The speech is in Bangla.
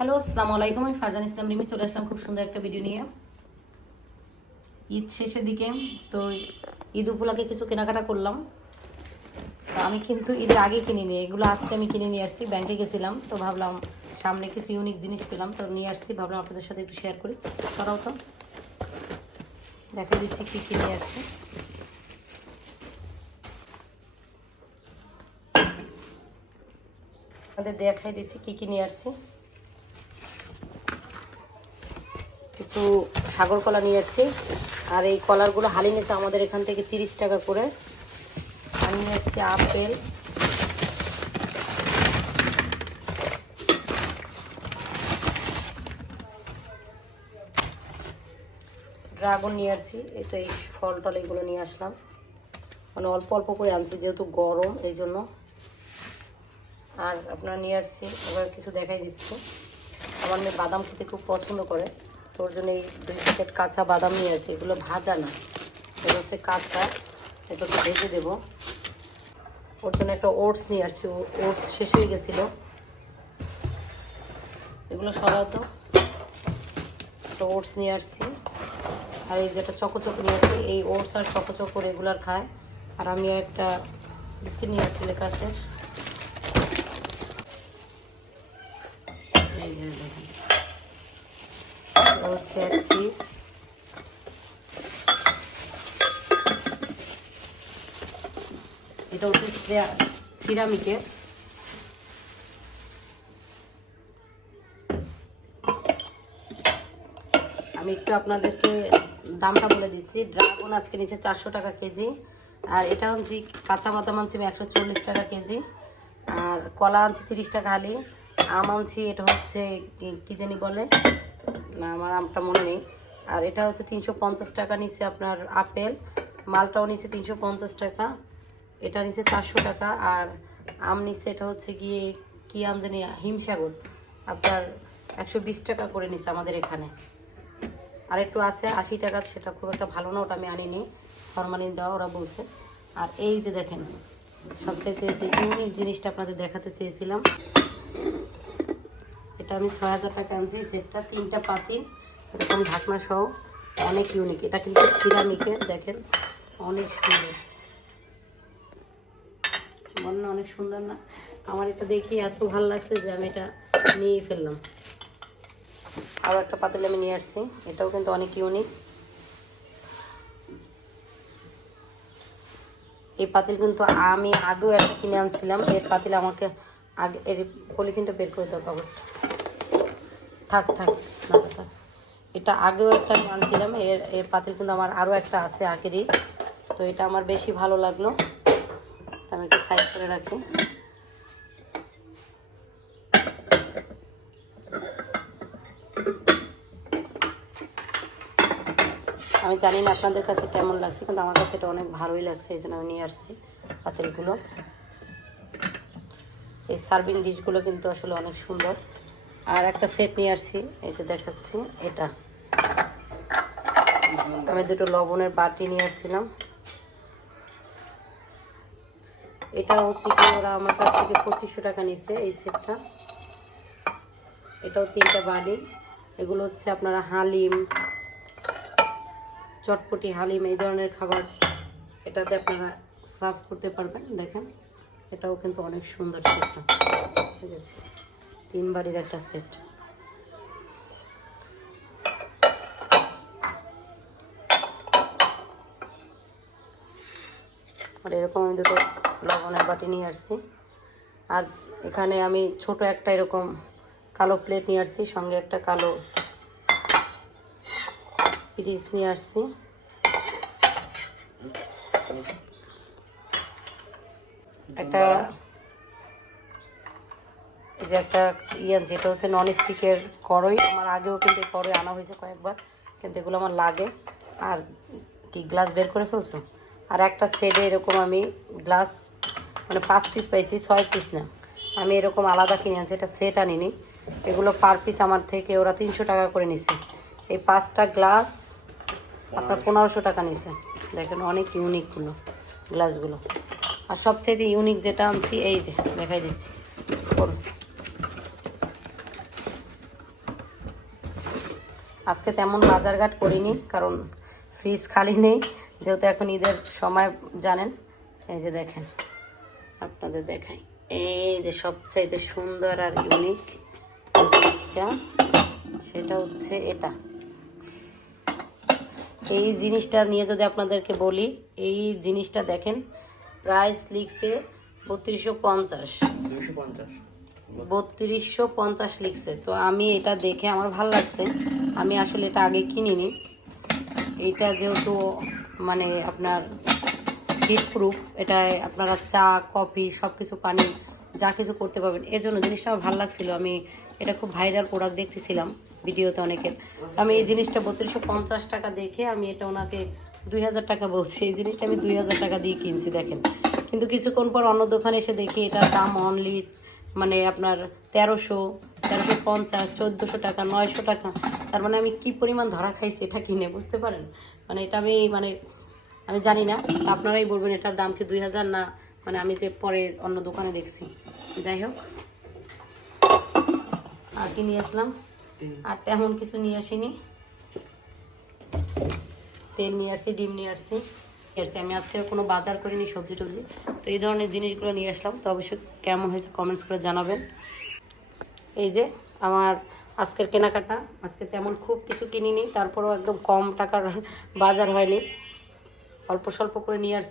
হ্যালো, আসসালামু আলাইকুম। আমি ফারজান ইসলাম রিমি, চলে আসলাম খুব সুন্দর একটা ভিডিও নিয়ে। ঈদ শেষের দিকে, তো ঈদ উপলক্ষে কিছু কেনাকাটা করলাম। তো আমি কিন্তু ঈদের আগে কিনে নিই এগুলো আজকে আমি কিনে নিয়ে আসছি, ব্যাংকে গেছিলাম, তো ভাবলাম সামনে কিছু ইউনিক জিনিস পেলাম, তো নিয়ে আসছি, ভাবলাম আপনাদের সাথে একটু শেয়ার করি। সরাও তো। দেখা দিচ্ছি কী কী নিয়ে আসছি। আপনাদের দেখাই দিচ্ছি কী কী নিয়ে আসছি। কিছু সাগর কলা নিয়ে আসছি। আর এই কলারগুলো হালি নিয়েছে আমাদের এখান থেকে তিরিশ টাকা করে আর নিয়ে আসছি, আপেল। ড্রাগন নিয়ে আসছি, এই তো এই ফল টল এগুলো নিয়ে আসলাম। মানে অল্প অল্প করে আনছি, যেহেতু গরম, এই জন্য। আর আপনারা নিয়ে আসছি, এবার কিছু দেখাই দিচ্ছি। আমার মেয়ে বাদাম খেতে খুব পছন্দ করে। তোর জন্য এই দুই প্যাকেট কাঁচা বাদাম নিয়ে আসছি এগুলো ভাজা না। এগুলো হচ্ছে কাঁচা এগুলোকে ভেজে দেবো। ওর জন্য একটা ওটস নিয়ে আসছি ওটস শেষ হয়ে গেছিল। এগুলো সবাই তো একটা ওটস নিয়ে আসছি। আর এই যেটা চকো চকো নিয়ে আসছি, এই ওটস আর চকো চকো রেগুলার খায়। আর আমিও একটা বিস্কিট নিয়ে আসছি লেকাসের। এই যে দেখেন এটা হচ্ছে এক পিস এটা হচ্ছে সিরামিকের আমি একটু আপনাদেরকে দামটা বলে দিচ্ছি। ড্রাগন আজকে নিচে চারশো টাকা কেজি। আর এটা আনছি কাঁচা বাদাম আনছি একশো চল্লিশ টাকা কেজি। আর কলা আনছি তিরিশ টাকা হালি। আম আনছি এটা হচ্ছে কি- জানি বলে? আমার আমটা মনে নেই। আর এটা হচ্ছে তিনশো পঞ্চাশ টাকা নিচে আপনার আপেল। মালটাও নিচে তিনশো পঞ্চাশ টাকা। এটা নিচে চারশো টাকা। আর আম নিচে এটা হচ্ছে গিয়ে কি আম জানি, হিমসাগর। আপনার একশো বিশ টাকা করে নিচ্ছে আমাদের এখানে। আর একটু আছে আশি টাকা, সেটা খুব একটা ভালো না, ওটা আমি আনিনি। ফরমালিন দেওয়া, ওরা বলছে। আর এই যে দেখেন, সবচাইতে যে ইউনিক জিনিসটা আপনাদের দেখাতে চেয়েছিলাম এটা আমি ছয় হাজার টাকা আনছি, সেটটা তিনটা পাতিল, এরকম ঢাকনা সহ, অনেক ইউনিক এটা কিন্তু সিরামিকের দেখেন, অনেক সুন্দর। বন্য অনেক সুন্দর না? আমার এটা দেখি এত ভালো লাগছে যে আমি এটা নিয়ে ফেললাম। আরও একটা পাতিল আমি নিয়ে আসছি, এটাও কিন্তু অনেক ইউনিক এই পাতিল কিন্তু আমি আগেও একটা কিনে আনছিলাম এর পাতিল আমাকে আগে, এর পলিথিনটা বের করে দেওয়ার অবস্থা থাক থাক না থাক, এটা আগেও একটা আনছিলাম এর এর পাতিল কিন্তু আমার আরও একটা আছে আগেরই। তো এটা আমার বেশি ভালো লাগল। আমি একটু সাইড করে রাখি। আমি জানি না আপনাদের কাছে কেমন লাগছে কিন্তু আমার কাছে এটা অনেক ভালোই লাগছে এই জন্য আমি নিয়ে আসছি পাতিলগুলো। এই সার্ভিং ডিশগুলো কিন্তু আসলে অনেক সুন্দর। আর একটা সেট নিয়ে আসছি। এই যে দেখাচ্ছি, এটা। আমি দুটো লবণের বাটি নিয়ে আসছিলাম। এটা হচ্ছে কি, ওরা আমার কাছ থেকে পঁচিশশো টাকা নিছে এই সেটটা এটাও তিনটা বাড়ি এগুলো হচ্ছে আপনারা হালিম, চটপটি হালিম, এই ধরনের খাবার এটাতে আপনারা সার্ভ করতে পারবেন। দেখেন, এটাও কিন্তু অনেক সুন্দর সেটটা তিন বাড়ির একটা সেট। আর এরকম আমি দুটো লবণের বাটি নিয়ে আসছি। আর এখানে আমি ছোট একটা এরকম কালো প্লেট নিয়ে আসছি, সঙ্গে একটা কালো পিরিচ নিয়ে আসছি। একটা যে একটা ইয়ে যেটা হচ্ছে নন স্টিকের কড়ই আমার আগেও কিন্তু কড়ই আনা হয়েছে কয়েকবার কিন্তু এগুলো আমার লাগে। আর কি গ্লাস বের করে ফেলছো? আর একটা সেটে এরকম আমি গ্লাস মানে পাঁচ পিস পাইছি ছয় পিস না। আমি এরকম আলাদা কিনে আনছি এটা সেট আনিনি। এগুলো পার পিস আমার থেকে ওরা তিনশো টাকা করে নিছে। এই পাঁচটা গ্লাস আপনার পনেরোশো টাকা নিছে। দেখেন অনেক ইউনিকগুলো গ্লাসগুলো আর সবচেয়ে ইউনিক যেটা আনছি এই যে দেখাই দিচ্ছি। করুন। আজকে তেমন বাজারঘাট করিনি, কারণ ফ্রিজ খালি নেই, যেহেতু এখন ঈদের সময়, জানেন? এই যে দেখেন, আপনাদের দেখাই। এই যে সবচাইতে সুন্দর আর ইউনিক জিনিসটা, সেটা হচ্ছে এটা। এই জিনিসটা নিয়ে যদি আপনাদেরকে বলি, এই জিনিসটা দেখেন প্রাইস লিখছে বত্রিশশো পঞ্চাশ। দুইশো পঞ্চাশ। বত্রিশশো পঞ্চাশ লিখছে। তো আমি এটা দেখে আমার ভালো লাগছে। আমি আসলে এটা আগে কিনিনি। এইটা যেহেতু মানে আপনার হিট প্রুফ এটায় আপনারা চা, কফি সব কিছু পানি, যা কিছু করতে পারবেন। এই জন্য জিনিসটা আমার ভালো লাগছিল। আমি এটা খুব ভাইরাল প্রোডাক্ট দেখতেছিলাম ভিডিওতে অনেকের। আমি এই জিনিসটা বত্রিশশো পঞ্চাশ টাকা দেখে আমি এটা ওনাকে দুই হাজার টাকা বলছি। এই জিনিসটা আমি দুই হাজার টাকা দিয়ে কিনছি, দেখেন। কিন্তু কিছুক্ষণ পর অন্য দোকানে এসে দেখি এটার দাম অনলি মানে আপনার তেরোশো তেরোশো পঞ্চাশ, চোদ্দোশো টাকা, নয়শো টাকা। তার মানে আমি কি পরিমাণ ধরা খাইছি এটা কিনে, বুঝতে পারেন? মানে এটা আমি মানে আমি জানি না আপনারাই বলবেন এটার দাম কি দুই হাজার না মানে আমি যে পরে অন্য দোকানে দেখছি। যাই হোক। আর কি নিয়ে আসলাম? আর তেমন কিছু নিয়ে আসিনি। তেল নিয়ে আসছি, ডিম নিয়ে আসছি। আসছি আমি আজকে কোনো বাজার করিনি, সবজি টবজি। তো এই ধরনের জিনিসগুলো নিয়ে আসলাম। তো অবশ্যই কেমন হয়েছে কমেন্টস করে জানাবেন। এই যে আমার আজকের কেনাকাটা, আজকে তেমন খুব কিছু কিনিনি, তারপরও একদম কম টাকার বাজার হয়নি। অল্প স্বল্প করে নিয়ে আসছি।